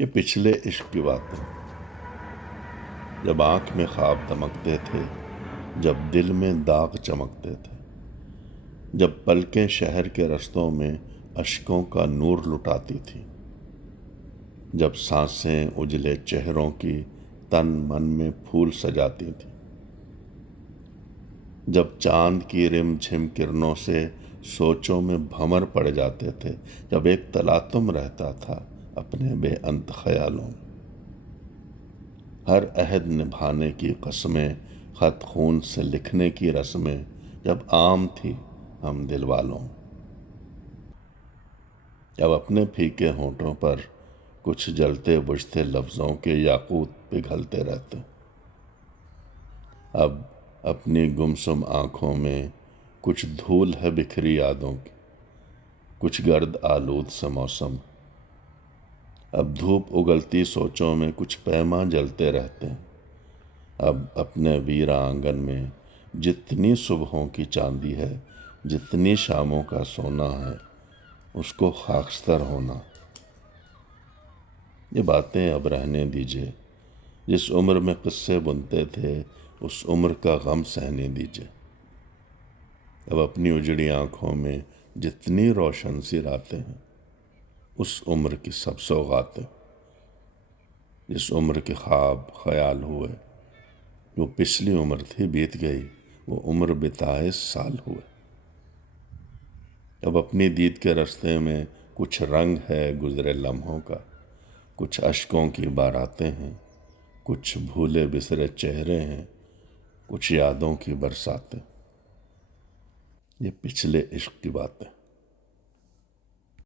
یہ پچھلے عشق کی باتیں، جب آنکھ میں خواب دمکتے تھے، جب دل میں داغ چمکتے تھے، جب پلکیں شہر کے رستوں میں اشکوں کا نور لٹاتی تھی، جب سانسیں اجلے چہروں کی تن من میں پھول سجاتی تھی، جب چاند کی رم جھم کرنوں سے سوچوں میں بھمر پڑ جاتے تھے، جب ایک تلاطم رہتا تھا اپنے بے انت خیالوں میں، ہر عہد نبھانے کی قسمیں، خط خون سے لکھنے کی رسمیں جب عام تھی ہم دل والوں، جب اپنے پھیکے ہونٹوں پر کچھ جلتے بجھتے لفظوں کے یاقوت پگھلتے رہتے، اب اپنی گمسم آنکھوں میں کچھ دھول ہے بکھری یادوں کی، کچھ گرد آلود سے موسم، اب دھوپ اگلتی سوچوں میں کچھ پیماں جلتے رہتے ہیں، اب اپنے ویراں آنگن میں جتنی صبحوں کی چاندی ہے، جتنی شاموں کا سونا ہے، اس کو خاکستر ہونا۔ یہ باتیں اب رہنے دیجئے، جس عمر میں قصے بنتے تھے اس عمر کا غم سہنے دیجئے، اب اپنی اجڑی آنکھوں میں جتنی روشن سی راتیں ہیں، اس عمر کی سب سوغاتیں، جس عمر کے خواب خیال ہوئے، وہ پچھلی عمر تھی بیت گئی، وہ عمر بتائے سال ہوئے، اب اپنی دید کے رستے میں کچھ رنگ ہے گزرے لمحوں کا، کچھ اشکوں کی باراتیں ہیں، کچھ بھولے بسرے چہرے ہیں، کچھ یادوں کی برساتیں۔ یہ پچھلے عشق کی باتیں۔